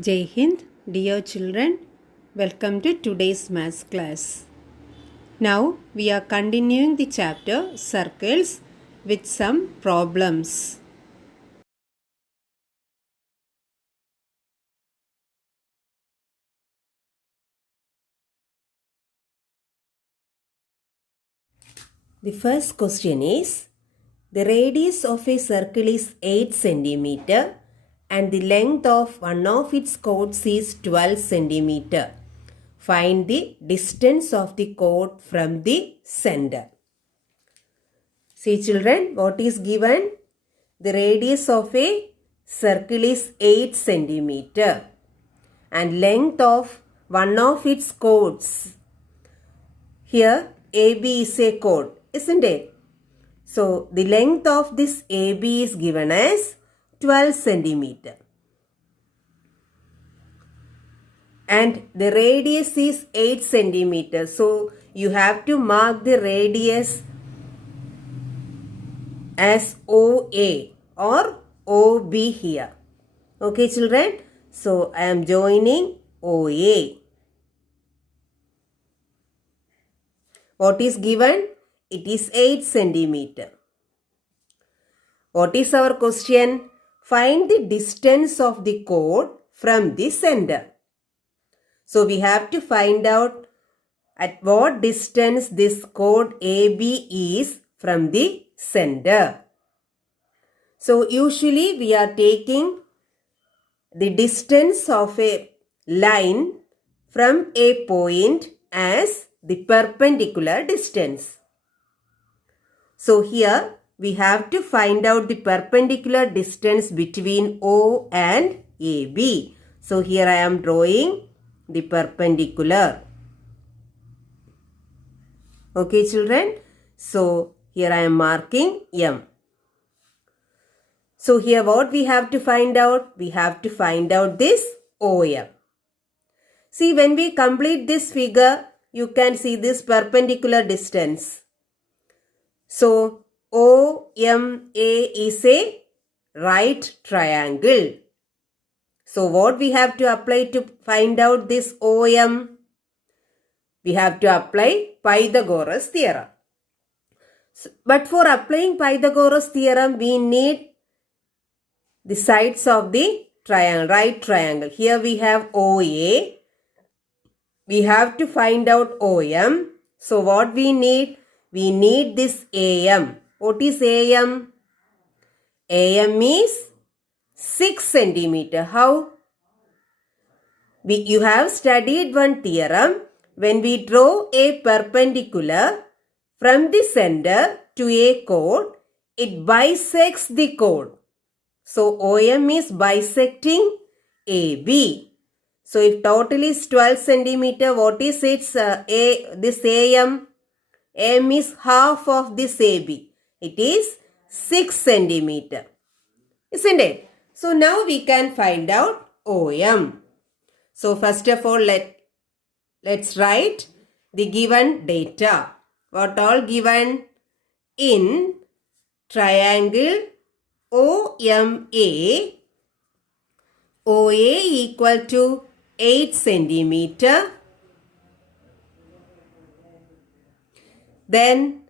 Jai Hind, dear children, welcome to today's maths class. Now we are continuing the chapter circles with some problems. The first question is, the radius of a circle is 8 centimeter and the length of one of its chords is 12 centimeter. Find the distance of the chord from the center. See children, what is given? The radius of a circle is 8 centimeter and length of one of its chords. Here AB is a chord, isn't it? So, the length of this AB is given as 12 centimeter. And the radius is 8 centimeter. So, you have to mark the radius as OA or OB here. Okay, children? So, I am joining OA. What is given? It is 8 centimeter. What is our question? Find the distance of the chord from the center. So we have to find out at what distance this chord AB is from the center. So usually we are taking the distance of a line from a point as the perpendicular distance. So here we have to find out the perpendicular distance between O and AB. So here I am drawing the perpendicular. Okay children. So here I am marking M. So here what we have to find out? We have to find out this OM. See, when we complete this figure, you can see this perpendicular distance. So OMA is a right triangle. So what we have to apply to find out this OM? We have to apply Pythagoras theorem. But for applying Pythagoras theorem, we need the sides of the triangle, right triangle. Here we have OA. We have to find out OM. So what we need? We need this AM. What is AM? AM is 6 centimeter. How? You have studied one theorem. When we draw a perpendicular from the center to a chord, it bisects the chord. So OM is bisecting AB. So if total is 12 centimeter, what is its this AM? AM is half of this AB. It is 6 centimeter. Isn't it? So now we can find out OM. So first of all, let's write the given data. What all given? In triangle OMA, OA equal to 8 centimeter. Then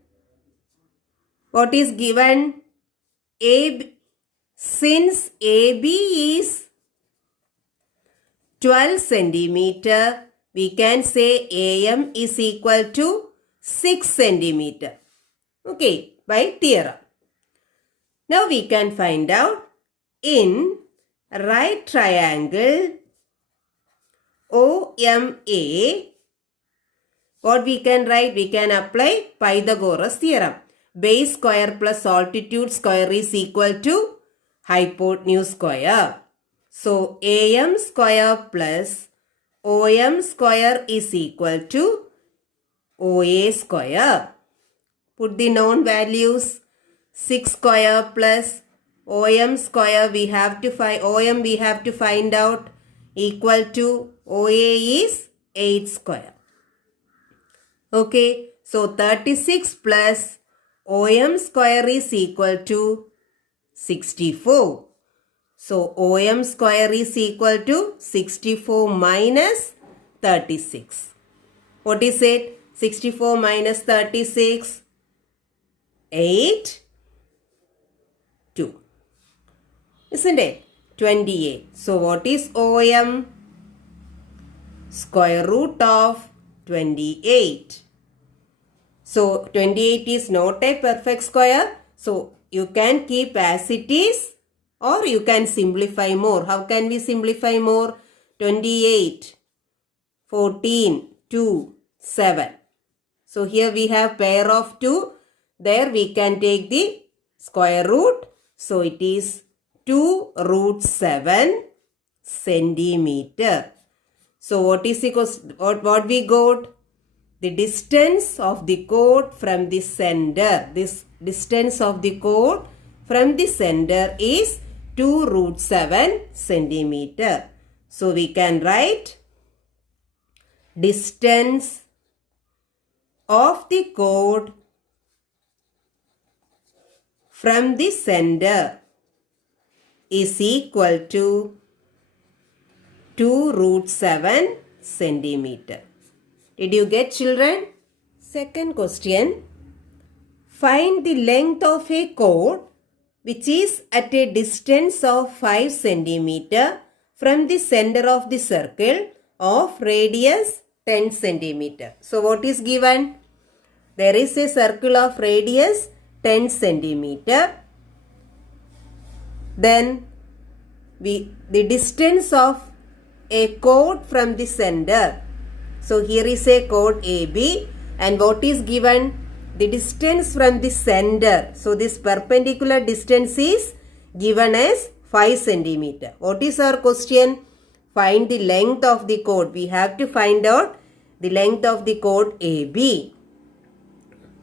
what is given? AB. Since AB is 12 centimeter, we can say AM is equal to 6 centimeter. Okay, by theorem. Now we can find out in right triangle OMA, what we can write? We can apply Pythagoras theorem. Base square plus altitude square is equal to hypotenuse square. So AM square plus OM square is equal to OA square. Put the known values. 6 square plus OM square we have to find, OM we have to find out, equal to OA is 8 square. Okay, so 36 plus OM square is equal to 64. So OM square is equal to 64 minus 36. What is it? 64 minus 36? 8, 2. Isn't it? 28. So what is OM? Square root of 28. So 28 is not a perfect square. So you can keep as it is or you can simplify more. How can we simplify more? 28, 14, 2, 7. So here we have pair of 2. There we can take the square root. So it is 2 root 7 centimeter. So what is the what we got? The distance of the chord from the center. This distance of the chord from the center is 2 root 7 centimeter. So we can write distance of the chord from the center is equal to 2 root 7 centimeter. Did you get, children? Second question. Find the length of a chord which is at a distance of 5 centimeter from the center of the circle of radius 10 centimeter. So what is given? There is a circle of radius 10 centimeter. Then the distance of a chord from the center. So here is a chord AB and what is given? The distance from the center. So this perpendicular distance is given as 5 centimeter. What is our question? Find the length of the chord. We have to find out the length of the chord AB.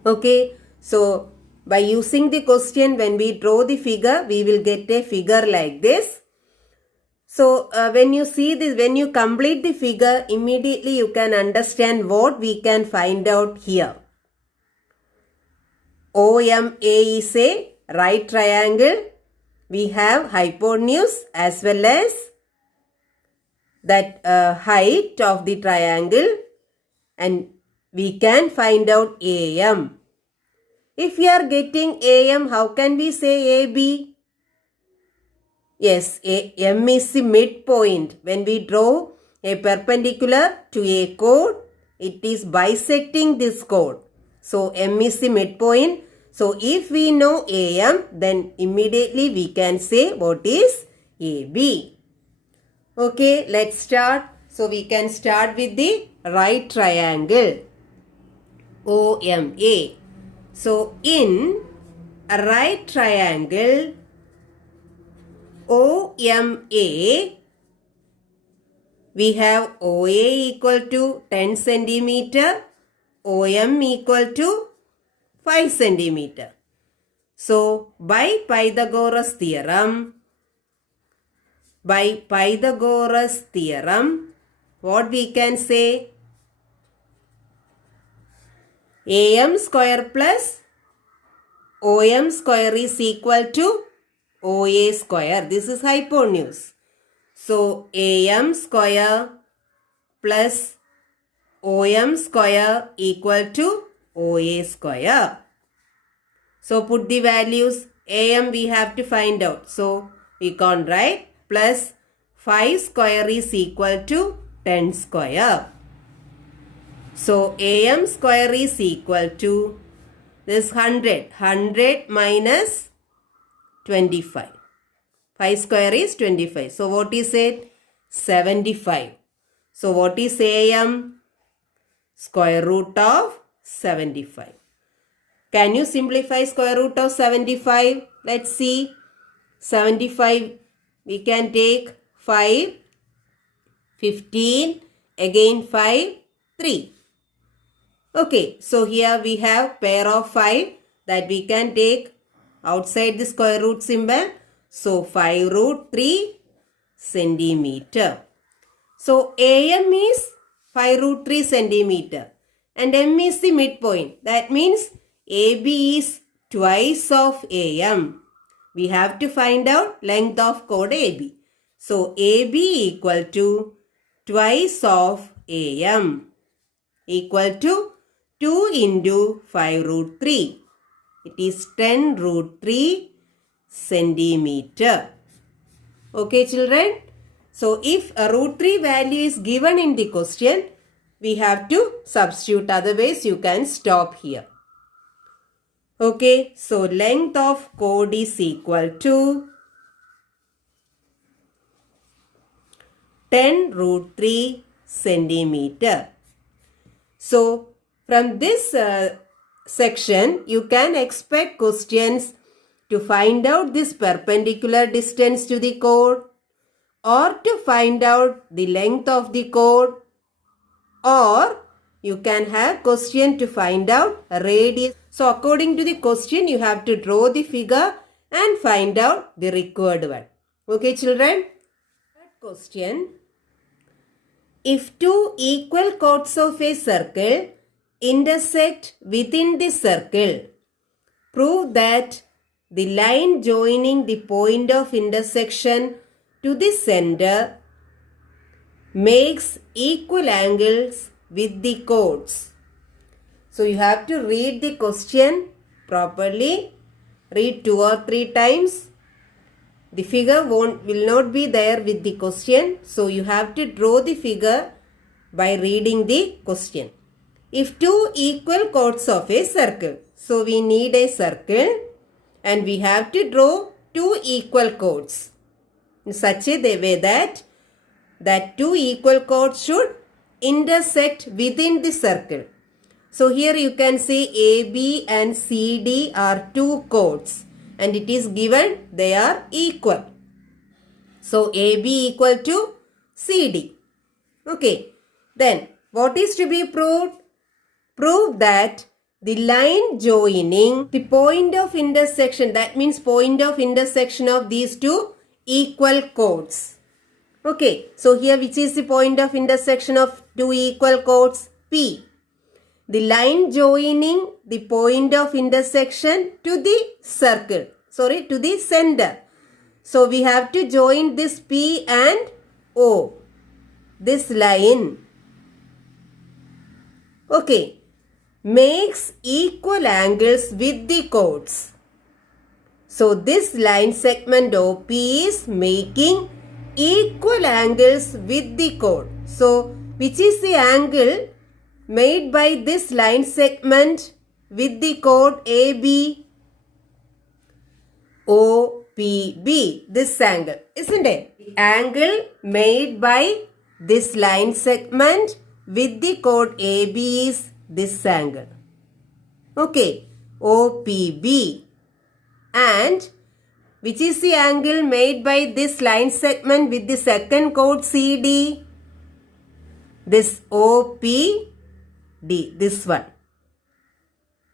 Okay. So by using the question, when we draw the figure, we will get a figure like this. So when you see this, when you complete the figure, immediately you can understand what we can find out here. OMA is a right triangle. We have hypotenuse as well as that height of the triangle, and we can find out AM. If we are getting AM, how can we say AB? Yes, M is the midpoint. When we draw a perpendicular to a chord, it is bisecting this chord. So M is the midpoint. So if we know AM, then immediately we can say what is AB. Okay, let's start. So we can start with the right triangle, OMA. So in a right triangle, OMA, we have OA equal to 10 centimeter, OM equal to 5 centimeter. So by Pythagoras theorem, what we can say? AM square plus OM square is equal to OA square. This is hypotenuse. So AM square plus OM square equal to OA square. So put the values. AM we have to find out. So we can write plus 5 square is equal to 10 square. So AM square is equal to this 100. 100 minus 25. 5 square is 25. So what is it? 75. So what is AM? Square root of 75. Can you simplify square root of 75? Let's see. 75 we can take 5, 15, again 5, 3. Okay, so here we have pair of 5 that we can take outside the square root symbol. So 5 root 3 centimeter. So AM is 5 root 3 centimeter and M is the midpoint. That means AB is twice of AM. we have to find out length of chord AB. So AB equal to twice of AM equal to 2 into 5 root 3. It is 10 root 3 centimeter. Okay, children. So if a root 3 value is given in the question, we have to substitute. Otherwise, you can stop here. Okay, so length of chord is equal to 10 root 3 centimeter. So from this section, you can expect questions to find out this perpendicular distance to the chord, or to find out the length of the chord, or you can have question to find out radius. So according to the question, you have to draw the figure and find out the required one. Okay, children? Question. If two equal chords of a circle intersect within the circle, prove that the line joining the point of intersection to the center makes equal angles with the chords. So you have to read the question properly. Read 2 or 3 times. The figure will not be there with the question. So you have to draw the figure by reading the question. If two equal chords of a circle. So we need a circle and we have to draw two equal chords in such a way that two equal chords should intersect within the circle. So here you can see AB and CD are two chords and it is given they are equal. So AB equal to CD. Okay. Then what is to be proved? Prove that the line joining the point of intersection, that means point of intersection of these two equal chords. Okay, so here which is the point of intersection of two equal chords? P. The line joining the point of intersection to the circle, to the center. So we have to join this P and O, this line. Okay, makes equal angles with the chords. So this line segment OP is making equal angles with the chord. So which is the angle made by this line segment with the chord AB? OPB, this angle, isn't it? The angle made by this line segment with the chord AB is this angle. Okay, OPB. And which is the angle made by this line segment with the second chord CD? This OPD, this one.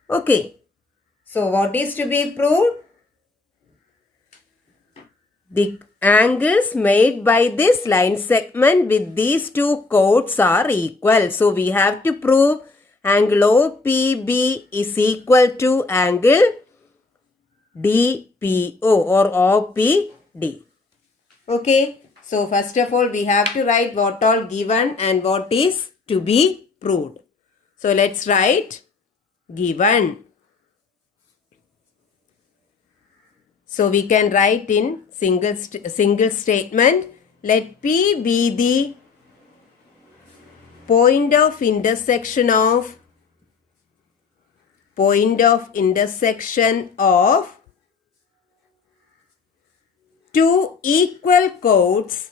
Okay, so what is to be proved? The angles made by this line segment with these two chords are equal. So we have to prove angle OPB is equal to angle DPO or OPD. Okay, so first of all we have to write what all given and what is to be proved. So let's write given. So we can write in single statement. Let P be the point of intersection of two equal chords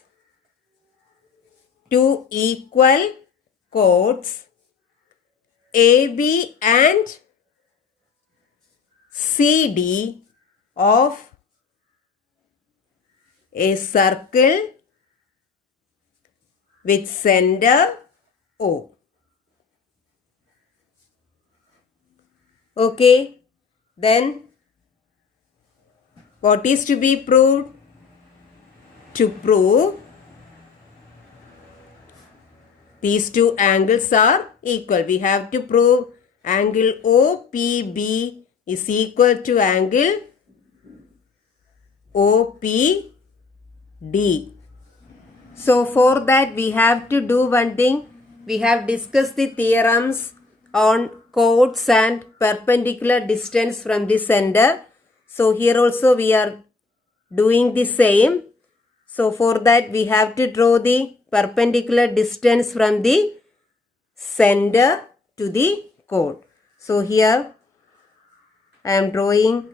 AB and CD of a circle with center O. Okay, then what is to be proved? To prove these two angles are equal, we have to prove angle OPB is equal to angle OPD. So for that we have to do one thing. We have discussed the theorems on chords and perpendicular distance from the center. So here also we are doing the same. So for that we have to draw the perpendicular distance from the center to the chord. So here I am drawing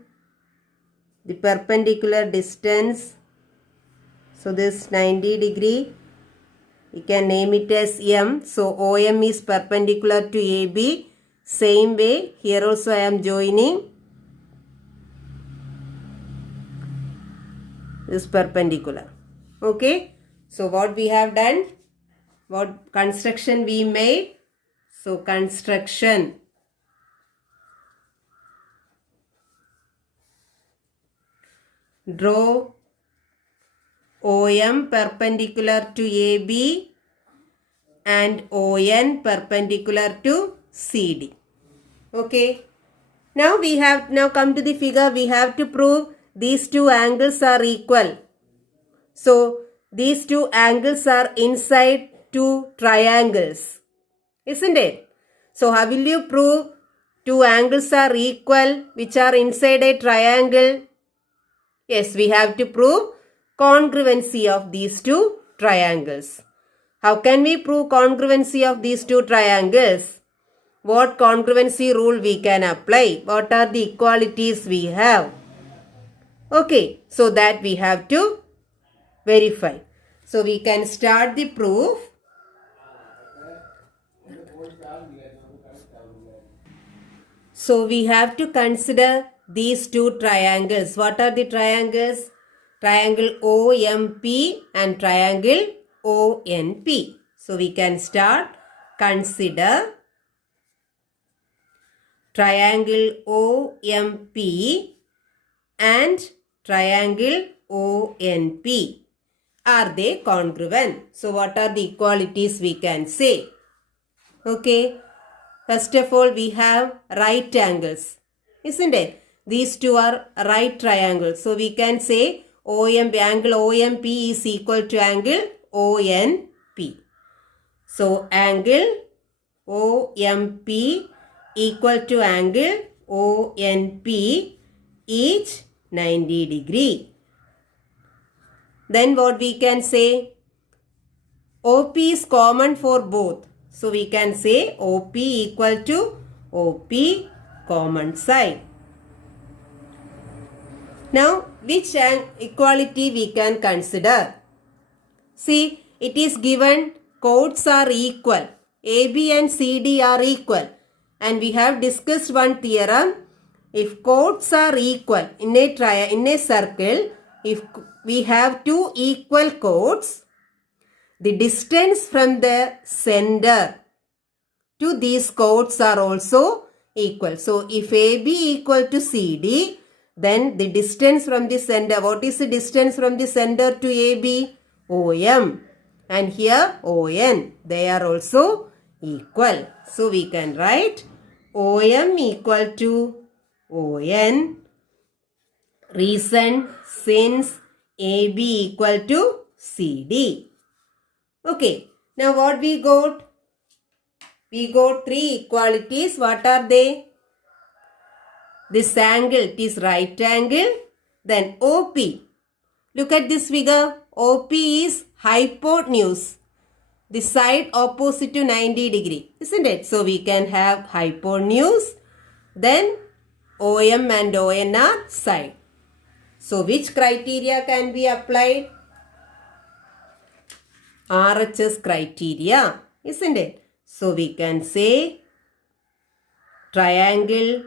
the perpendicular distance. So this 90 degree, we can name it as M. So OM is perpendicular to AB. Same way, here also I am joining this perpendicular. Okay. So what we have done, what construction we made. So construction. Draw OM perpendicular to AB and ON perpendicular to CD. Okay. Now we have come to the figure. We have to prove these two angles are equal. So these two angles are inside two triangles. Isn't it? So how will you prove two angles are equal which are inside a triangle? Yes, we have to prove congruency of these two triangles. How can we prove congruency of these two triangles? What congruency rule we can apply? What are the equalities we have? Okay, so that we have to verify. So we can start the proof. So we have to consider these two triangles. What are the triangles? Triangle OMP and triangle ONP. So we can start. Consider triangle OMP and triangle ONP. Are they congruent? So what are the equalities we can say? Okay. First of all, we have right angles. Isn't it? These two are right triangles. So we can say angle OMP is equal to angle ONP. So angle OMP equal to angle ONP, each 90 degree. Then what we can say? OP is common for both. So we can say OP equal to OP common side. Now which equality we can consider? See, it is given chords are equal. AB and CD are equal. And we have discussed one theorem. If chords are equal in a circle, if we have two equal chords, the distance from the center to these chords are also equal. So if AB equal to CD, then the distance from the center, what is the distance from the center to AB? OM. And here ON. They are also equal. So we can write OM equal to ON. Reason, since AB equal to CD. Okay. Now what we got? We got three equalities. What are they? This angle, it is right angle. Then OP. Look at this figure. OP is hypotenuse. The side opposite to 90 degree. Isn't it? So we can have hypotenuse. Then OM and ON are side. So which criteria can be applied? RHS criteria. Isn't it? So we can say triangle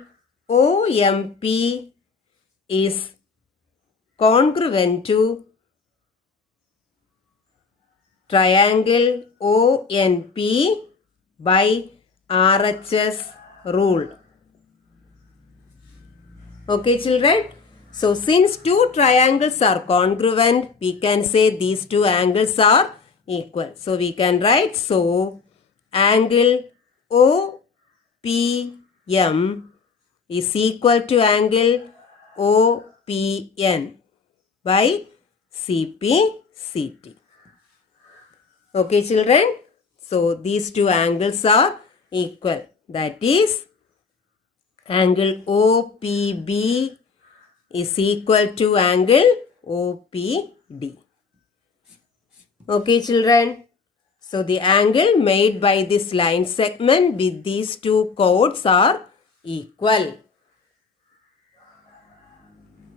OMP is congruent to triangle ONP by RHS rule. Okay, children? So since two triangles are congruent, we can say these two angles are equal. So we can write, so angle OPM is equal to angle OPN by CP CT. Okay, children. So these two angles are equal. That is, angle OPB is equal to angle OPD. Okay, children. So the angle made by this line segment with these two chords are equal.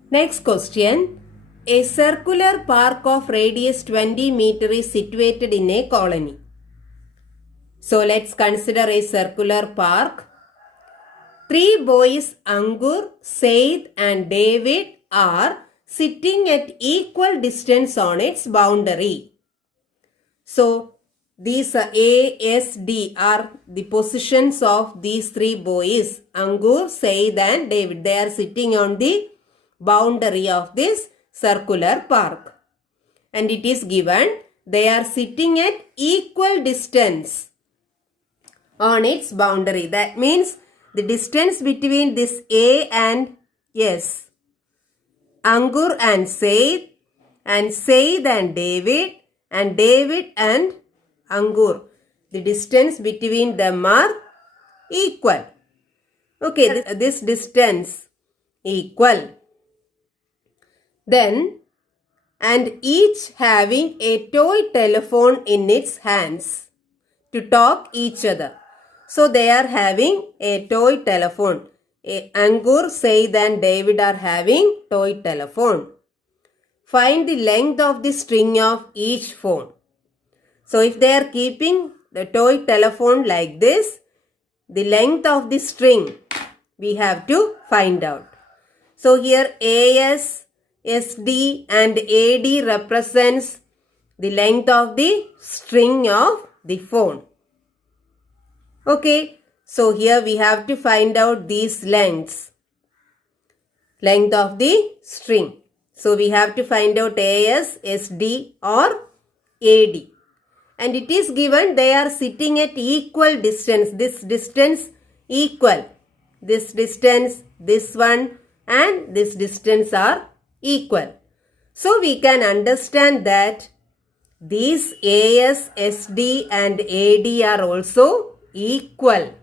Next question. A circular park of radius 20 meter is situated in a colony. So let's consider a circular park. Three boys, Angur, Said and David, are sitting at equal distance on its boundary. So these A, S, D are the positions of these three boys, Angur, Said and David. They are sitting on the boundary of this circular park. And it is given they are sitting at equal distance on its boundary. That means the distance between this A and S, Angur and Said and David and Angur, the distance between them are equal. Okay, this distance equal. Then, and each having a toy telephone in its hands to talk each other. So they are having a toy telephone. Angur, Said and David are having toy telephone. Find the length of the string of each phone. So if they are keeping the toy telephone like this, the length of the string we have to find out. So here AS, SD and AD represents the length of the string of the phone. Okay, so here we have to find out these lengths. Length of the string. So we have to find out AS, SD or AD. And it is given they are sitting at equal distance. This distance equal. This distance, this one and this distance are equal. So we can understand that these AS, SD and AD are also equal.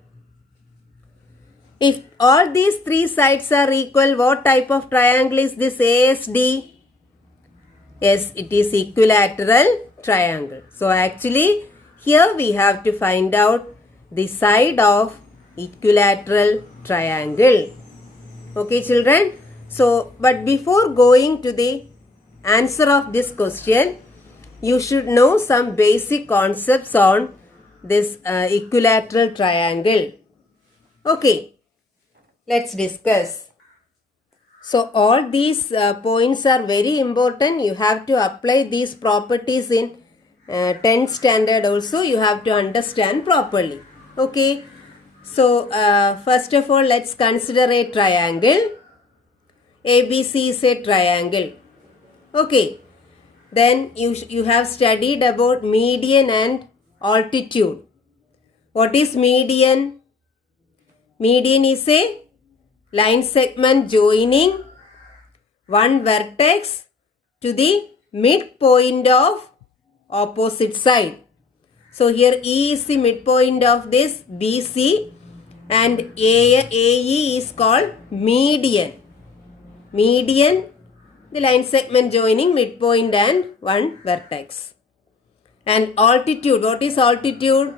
If all these three sides are equal, what type of triangle is this ASD? Yes, it is equilateral triangle. So actually here we have to find out the side of equilateral triangle. Okay, children. So, but before going to the answer of this question, you should know some basic concepts on this equilateral triangle. Okay, let's discuss. So, all these points are very important. You have to apply these properties in 10th standard also. You have to understand properly. Okay, so first of all, let's consider a triangle. ABC is a triangle. Okay, then you have studied about median and altitude. What is median? Median is a line segment joining one vertex to the midpoint of opposite side. So here E is the midpoint of this BC and AE is called median. Median, the line segment joining midpoint and one vertex. And altitude, what is altitude?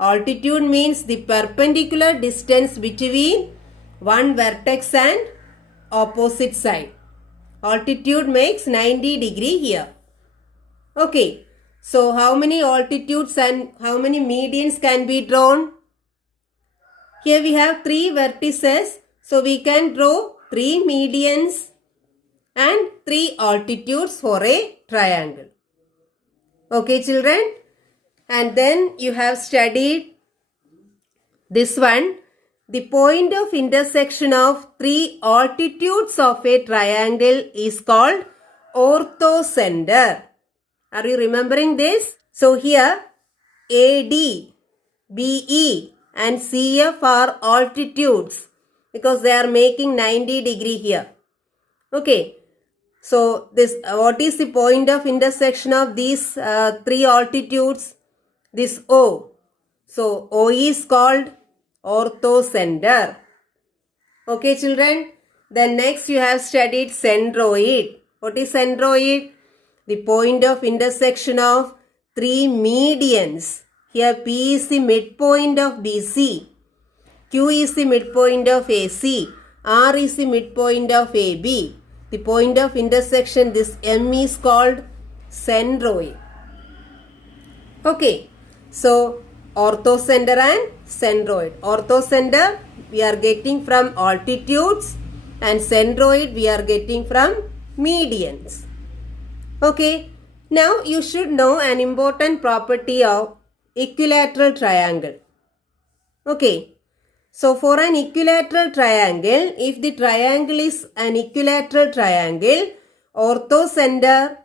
Altitude means the perpendicular distance between one vertex and opposite side. Altitude makes 90 degree here. Okay, so how many altitudes and how many medians can be drawn? Here we have three vertices, so we can draw 3 medians and 3 altitudes for a triangle. Okay, children? And then you have studied this one. The point of intersection of 3 altitudes of a triangle is called orthocenter. Are you remembering this? So here AD, BE and CF are altitudes because they are making 90 degree here. Okay. So this what is the point of intersection of these three altitudes? This O. So O is called orthocenter. Okay, children. Then next you have studied centroid. What is centroid? The point of intersection of three medians. Here P is the midpoint of BC. Q is the midpoint of AC. R is the midpoint of AB. The point of intersection, this M is called centroid. Okay. So orthocenter and centroid. Orthocenter we are getting from altitudes and centroid we are getting from medians. Okay. Now you should know an important property of equilateral triangle. Okay. So for an equilateral triangle, if the triangle is an equilateral triangle, orthocenter,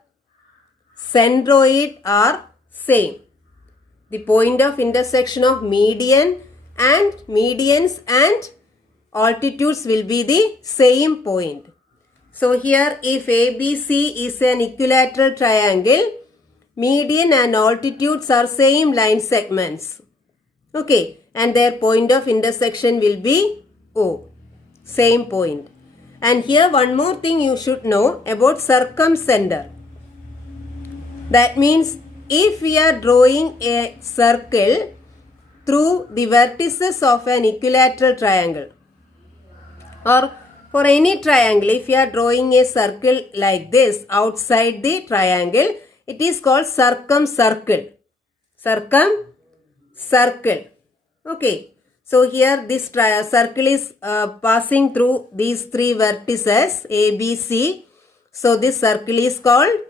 centroid are same. The point of intersection of medians and altitudes will be the same point. So here if ABC is an equilateral triangle, median and altitudes are same line segments. Okay, and their point of intersection will be O. Same point. And here one more thing you should know about circumcenter. That means if we are drawing a circle through the vertices of an equilateral triangle, or for any triangle, if you are drawing a circle like this outside the triangle, it is called circumcircle. Circle. Okay. So here this circle is passing through these three vertices A, B, C. So this circle is called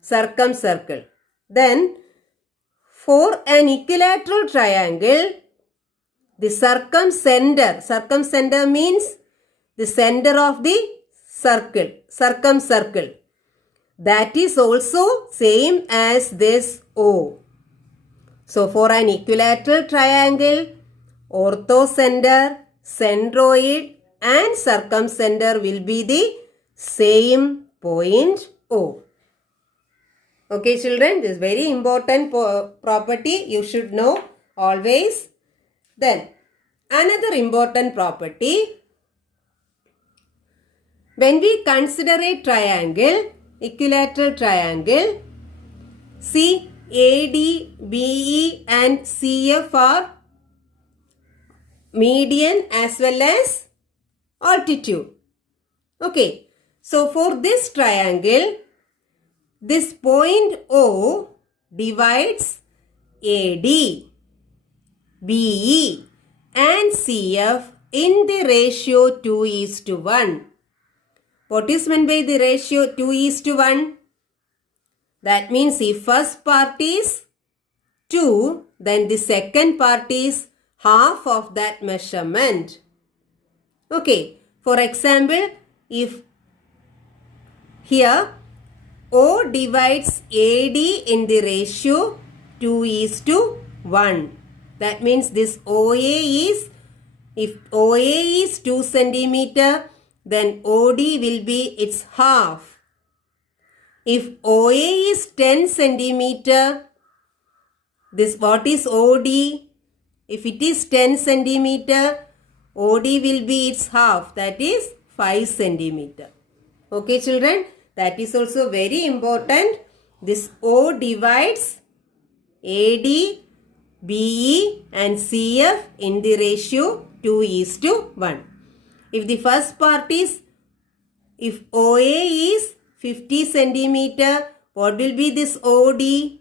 circumcircle. Then for an equilateral triangle, the circumcenter means the center of the circumcircle. That is also same as this O. So for an equilateral triangle, orthocenter, centroid and circumcenter will be the same point O. Okay children, this is very important property you should know always. Then another important property, when we consider a triangle, equilateral triangle, see AD, BE and CF are median as well as altitude. Okay. So for this triangle, this point O divides AD, BE and CF in the ratio 2:1. What is meant by the ratio 2:1? That means if first part is 2, then the second part is half of that measurement. Okay. For example, if here O divides AD in the ratio 2:1. That means this OA is, if OA is 2 centimeter, then OD will be its half. If OA is 10 centimeter, this what is OD? If it is 10 centimeter, OD will be its half, that is 5 centimeter. Okay children, that is also very important. This O divides AD, BE and CF in the ratio 2:1. If the first part is, if OA is 50 centimeter, what will be this OD?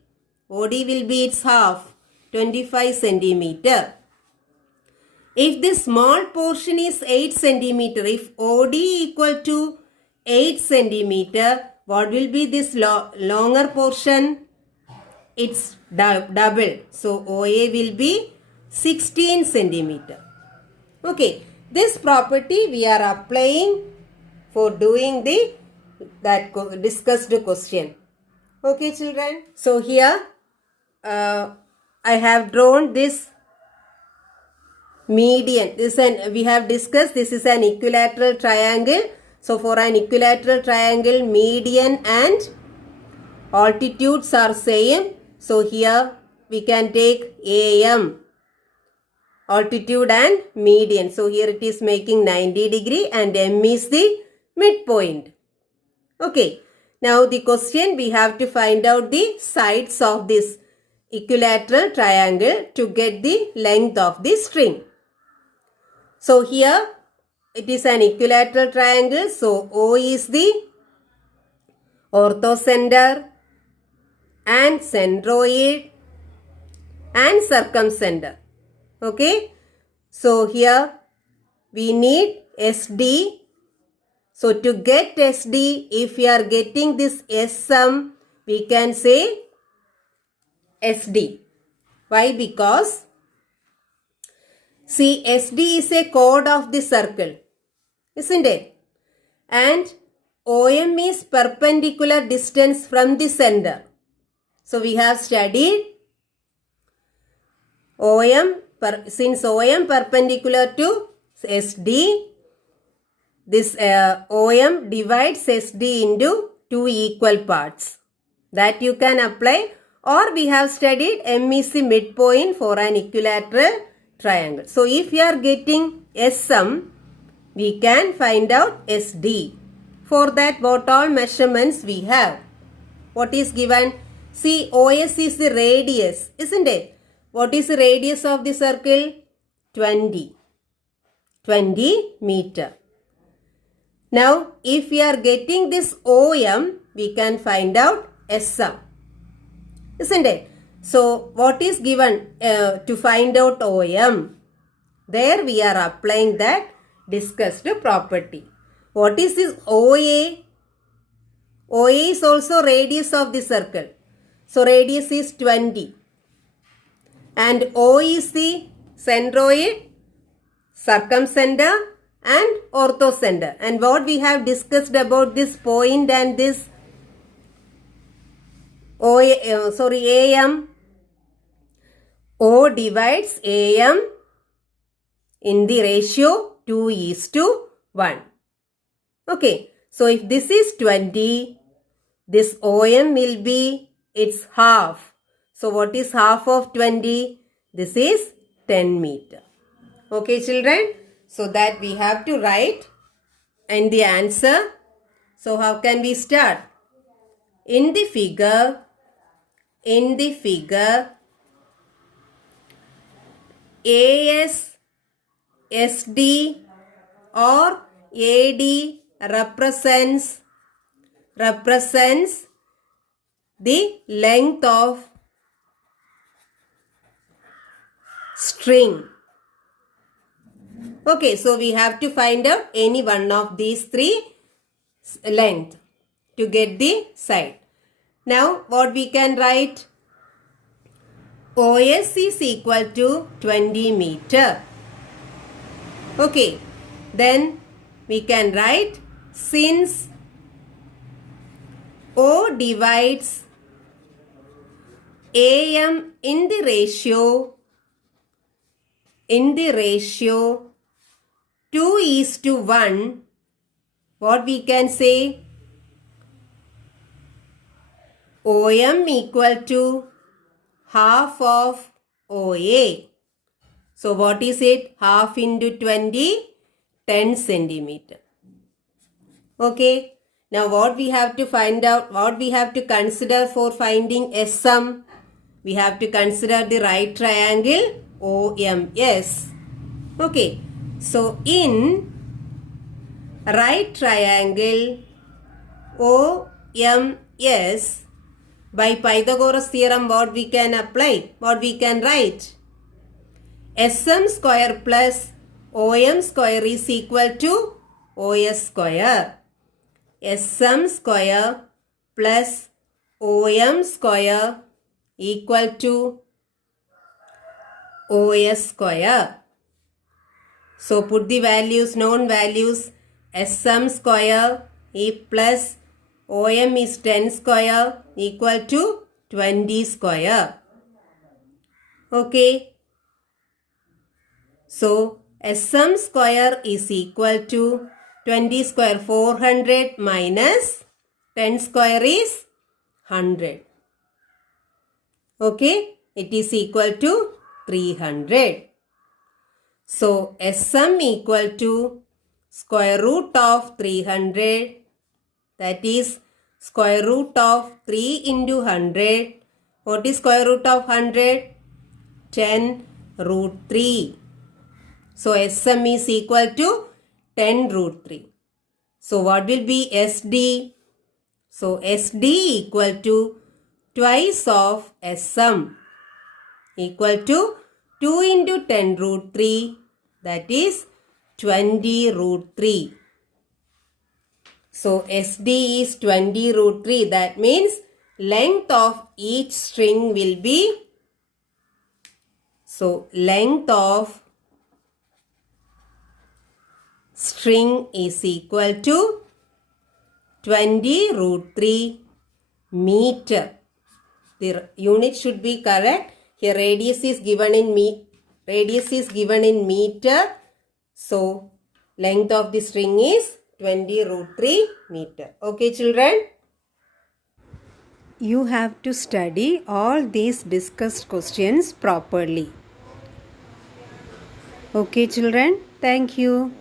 OD will be its half, 25 centimeter. If this small portion is 8 centimeter, if OD equal to 8 centimeter, what will be this longer portion? It's double. So OA will be 16 centimeter. Okay. This property we are applying for doing that discussed question. Okay children. So here I have drawn this median. We have discussed this is an equilateral triangle. So for an equilateral triangle, median and altitudes are same. So here we can take AM, altitude and median. So here it is making 90 degree and M is the midpoint. Okay. Now the question, we have to find out the sides of this equilateral triangle to get the length of the string. So here it is an equilateral triangle. So O is the orthocenter and centroid and circumcenter. Okay. So here we need SD. So to get SD, if we are getting this SM, we can say SD. Why? Because see, SD is a chord of the circle, isn't it? And OM is perpendicular distance from the center. So we have studied OM, since OM perpendicular to SD, this OM divides SD into two equal parts. That you can apply, or we have studied M is the midpoint for an equilateral triangle. So if we are getting SM, we can find out SD. For that, what all measurements we have? What is given? See, OS is the radius, isn't it? What is the radius of the circle? 20 meter. Now, if we are getting this OM, we can find out SM, isn't it? So, what is given to find out OM? There we are applying that discussed property. What is this OA? OA is also radius of the circle. So, radius is 20. And O is the centroid, circumcenter and orthocenter. And what we have discussed about this point and this AM. O divides AM in the ratio 2:1. Okay. So if this is 20, this OM will be its half. So what is half of 20? This is 10 meter. Okay, children. So that we have to write in the answer. So how can we start? In the figure, AS, SD or AD represents the length of string. Okay, so we have to find out any one of these three length to get the side. Now, what we can write? OS is equal to 20 meter. Okay, then we can write, since O divides AM in the ratio 2:1, what we can say? OM equal to half of OA. So what is it? Half into 20, 10 centimeter. Okay. Now what we have to find out, what we have to consider for finding SM? We have to consider the right triangle OMS. Okay. So in right triangle OMS, by Pythagoras theorem, what we can apply? What we can write? SM square plus OM square is equal to OS square. SM square plus OM square equal to OS square. So put the values, known values. SM square plus OM is 10 square equal to 20 square. Okay. So SM square is equal to 20 square 400 minus 10 square is 100. Okay, it is equal to 300. So SM equal to square root of 300, that is square root of 3 into 100. What is square root of 100? 10 root 3. So SM is equal to 10 root 3. So what will be SD? So SD equal to twice of SM, equal to 2 into 10 root 3, that is 20 root 3. So SD is 20 root 3. That means length of each string will be, so length of string is equal to 20 root 3 meter. The unit should be correct. Here radius is given in meter. So length of the string is 20 root 3 meter. Okay children? You have to study all these discussed questions properly. Okay children, thank you.